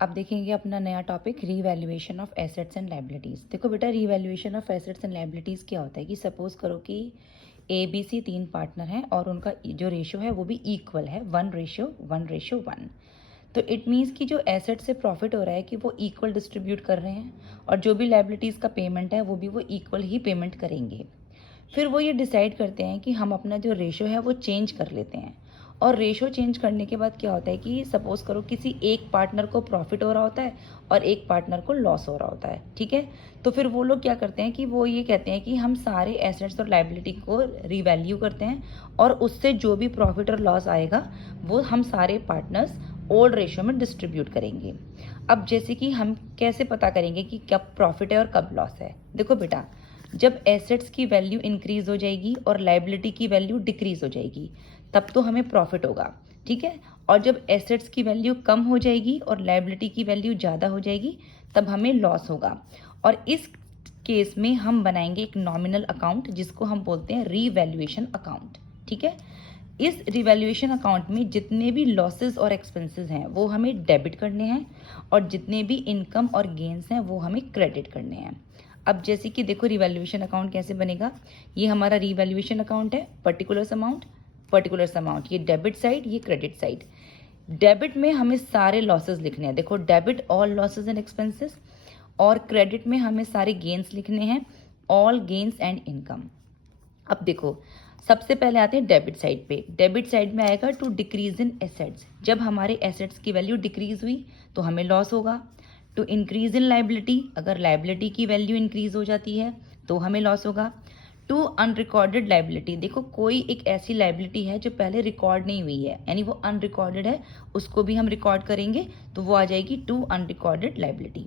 अब देखेंगे अपना नया topic revaluation of assets and liabilities. देखो बेटा, revaluation of assets and liabilities क्या होता है कि सपोज करो कि ए बी सी 3 पार्टनर हैं और उनका जो रेशो है वो भी इक्वल है, 1:1:1। तो इट मीन्स कि जो एसेट से प्रॉफिट हो रहा है कि वो इक्वल डिस्ट्रीब्यूट कर रहे हैं और जो भी लायबिलिटीज़ का पेमेंट है वो भी वो इक्वल ही पेमेंट करेंगे। फिर वो ये डिसाइड करते हैं कि हम अपना जो रेशो है वो चेंज कर लेते हैं। और रेशो चेंज करने के बाद क्या होता है कि सपोज करो किसी एक पार्टनर को प्रॉफिट हो रहा होता है और एक पार्टनर को लॉस हो रहा होता है, ठीक है। तो फिर वो लोग क्या करते हैं कि वो ये कहते हैं कि हम सारे एसेट्स और लायबिलिटी को रिवैल्यू करते हैं और उससे जो भी प्रॉफिट और लॉस आएगा वो हम सारे पार्टनर्स ओल्ड रेशो में डिस्ट्रीब्यूट करेंगे। अब जैसे कि हम कैसे पता करेंगे कि कब प्रॉफिट है और कब लॉस है। देखो बेटा, जब एसेट्स की वैल्यू इंक्रीज हो जाएगी और लायबिलिटी की वैल्यू डिक्रीज हो जाएगी तब तो हमें प्रॉफिट होगा, ठीक है। और जब एसेट्स की वैल्यू कम हो जाएगी और लायबिलिटी की वैल्यू ज़्यादा हो जाएगी तब हमें लॉस होगा। और इस केस में हम बनाएंगे एक नॉमिनल अकाउंट जिसको हम बोलते हैं रीवैल्यूएशन अकाउंट, ठीक है। इस रिवैल्यूएशन अकाउंट में जितने भी लॉसेस और एक्सपेंसेस हैं वो हमें डेबिट करने हैं और जितने भी इनकम और गेन्स हैं वो हमें क्रेडिट करने हैं। अब जैसे कि देखो रिवैल्यूएशन अकाउंट कैसे बनेगा। ये हमारा रिवैल्यूएशन अकाउंट है, पर्टिकुलर अमाउंट, ये डेबिट साइड, ये क्रेडिट साइड। डेबिट में हमें सारे लॉसेस लिखने हैं, देखो debit all losses and expenses, और क्रेडिट में हमें सारे गेन्स लिखने हैं, ऑल गेन्स एंड इनकम। अब देखो सबसे पहले आते हैं डेबिट साइड पे। डेबिट साइड में आएगा टू डिक्रीज इन एसेट्स, जब हमारे एसेट्स की वैल्यू डिक्रीज हुई तो हमें लॉस होगा। टू इंक्रीज इन लायबिलिटी, अगर लायबिलिटी की वैल्यू इंक्रीज हो जाती है तो हमें लॉस होगा। टू अनरिकॉर्डेड लायबिलिटी, देखो कोई एक ऐसी लायबिलिटी है जो पहले रिकॉर्ड नहीं हुई है यानी वो अनरिकॉर्डेड है, उसको भी हम रिकॉर्ड करेंगे तो वो आ जाएगी टू अनरिकॉर्डेड लायबिलिटी।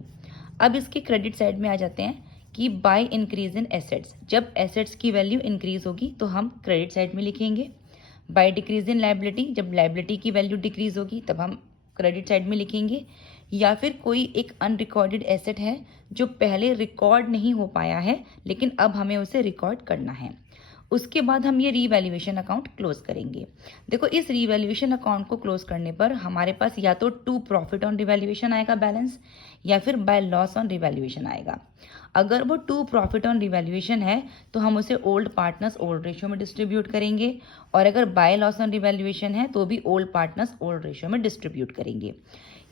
अब इसके क्रेडिट साइड में आ जाते हैं कि बाय इंक्रीज इन एसेट्स, जब एसेट्स की वैल्यू इंक्रीज होगी तो हम क्रेडिट साइड में लिखेंगे। बाय डिक्रीज इन लायबिलिटी, जब लायबिलिटी की वैल्यू डिक्रीज होगी तब हम क्रेडिट साइड में लिखेंगे। या फिर कोई एक अनरिकॉर्डेड एसेट है जो पहले रिकॉर्ड नहीं हो पाया है लेकिन अब हमें उसे रिकॉर्ड करना है, उसके बाद हम ये रीवैल्यूएशन अकाउंट क्लोज करेंगे। देखो इस रीवैल्यूएशन अकाउंट को क्लोज करने पर हमारे पास या तो टू प्रॉफिट ऑन रिवैल्यूएशन आएगा बैलेंस या फिर बाय लॉस ऑन रिवैल्यूएशन आएगा। अगर वो टू प्रॉफिट ऑन रिवैल्यूएशन है तो हम उसे ओल्ड पार्टनर्स ओल्ड रेशियो में डिस्ट्रीब्यूट करेंगे, और अगर बाय लॉस ऑन रिवैल्यूएशन है तो भी ओल्ड पार्टनर्स ओल्ड रेशियो में डिस्ट्रीब्यूट करेंगे।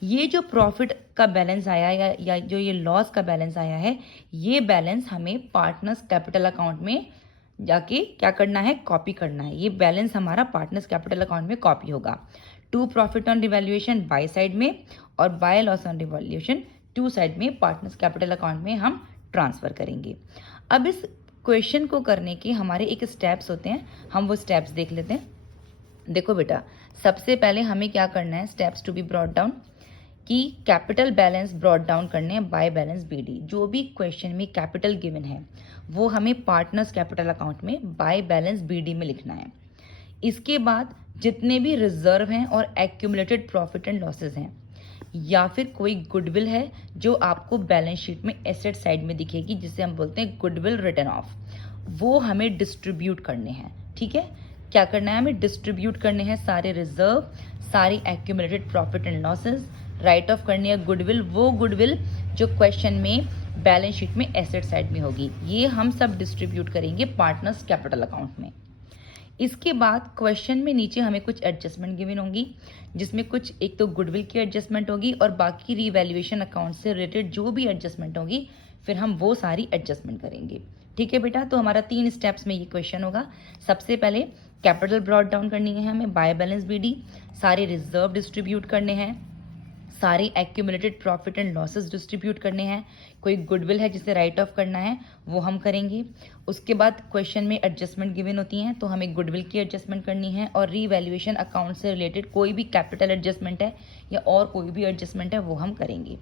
ये जो प्रॉफिट का बैलेंस आया या जो ये लॉस का बैलेंस आया है, ये बैलेंस हमें पार्टनर्स कैपिटल अकाउंट में जाके क्या करना है, कॉपी करना है। ये बैलेंस हमारा पार्टनर्स कैपिटल अकाउंट में कॉपी होगा। To profit on revaluation by side में और by loss on revaluation to side में पार्टनर्स कैपिटल अकाउंट में हम ट्रांसफर करेंगे। अब इस क्वेश्चन को करने के हमारे एक स्टेप्स होते हैं, हम वो स्टेप्स देख लेते हैं। देखो बेटा, सबसे पहले हमें क्या करना है, steps to be brought down, कि कैपिटल बैलेंस ब्रॉट डाउन करने हैं बाय बैलेंस बीडी। जो भी क्वेश्चन में कैपिटल गिवन है वो हमें पार्टनर्स कैपिटल अकाउंट में बाय बैलेंस बीडी में लिखना है। इसके बाद जितने भी रिजर्व हैं और एक्यूमुलेटेड प्रॉफिट एंड लॉसेस हैं या फिर कोई गुडविल है जो आपको बैलेंस शीट में एसेट साइड में दिखेगी जिसे हम बोलते हैं गुडविल रिटन ऑफ, वो हमें डिस्ट्रीब्यूट करने हैं, ठीक है। क्या करना है, हमें डिस्ट्रीब्यूट करने हैं सारे रिजर्व, सारी accumulated profit and losses, right of करनी है गुडविल, वो गुडविल जो क्वेश्चन में बैलेंस शीट में एसेट साइड में होगी, ये हम सब डिस्ट्रीब्यूट करेंगे पार्टनर्स कैपिटल अकाउंट में। इसके बाद क्वेश्चन में नीचे हमें कुछ एडजस्टमेंट गिवन होंगी जिसमें कुछ एक तो गुडविल की एडजस्टमेंट होगी और बाकी रीवैल्यूएशन अकाउंट से रिलेटेड जो भी एडजस्टमेंट होगी फिर हम वो सारी एडजस्टमेंट करेंगे, ठीक है बेटा। तो हमारा 3 स्टेप्स में ये क्वेश्चन होगा। सबसे पहले कैपिटल ब्रॉट डाउन करनी है हमें बाय बैलेंस बीडी, सारे रिजर्व डिस्ट्रीब्यूट करने हैं, सारे accumulated profit and losses distribute करने हैं, कोई गुडविल है जिसे राइट ऑफ करना है वो हम करेंगे। उसके बाद क्वेश्चन में एडजस्टमेंट गिवन होती हैं तो हमें गुडविल की एडजस्टमेंट करनी है और रीवैल्यूएशन अकाउंट से रिलेटेड कोई भी कैपिटल एडजस्टमेंट है या और कोई भी एडजस्टमेंट है वो हम करेंगे।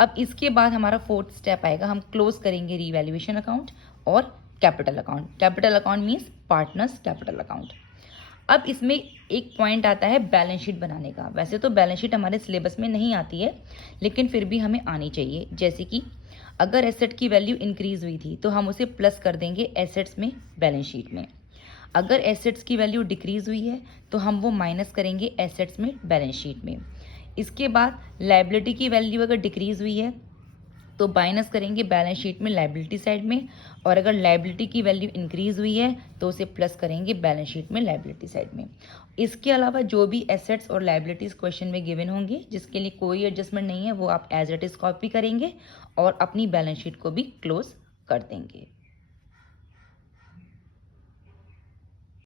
अब इसके बाद हमारा 4th स्टेप आएगा, हम क्लोज करेंगे रीवैल्यूएशन अकाउंट और capital account. Capital account means partners capital account. अब इसमें एक पॉइंट आता है बैलेंस शीट बनाने का। वैसे तो बैलेंस शीट हमारे सिलेबस में नहीं आती है लेकिन फिर भी हमें आनी चाहिए। जैसे कि अगर एसेट की वैल्यू इंक्रीज हुई थी तो हम उसे प्लस कर देंगे एसेट्स में बैलेंस शीट में। अगर एसेट्स की वैल्यू डिक्रीज हुई है तो हम वो माइनस करेंगे एसेट्स में बैलेंस शीट में। इसके बाद लायबिलिटी की वैल्यू अगर डिक्रीज हुई है तो माइनस करेंगे बैलेंस शीट में लायबिलिटी साइड में, और अगर लायबिलिटी की वैल्यू इंक्रीज हुई है तो उसे प्लस करेंगे बैलेंस शीट में लायबिलिटी साइड में। इसके अलावा जो भी एसेट्स और लायबिलिटीज क्वेश्चन में गिवन होंगे जिसके लिए कोई एडजस्टमेंट नहीं है वो आप एज इट इज कॉपी करेंगे और अपनी बैलेंस शीट को भी क्लोज कर देंगे।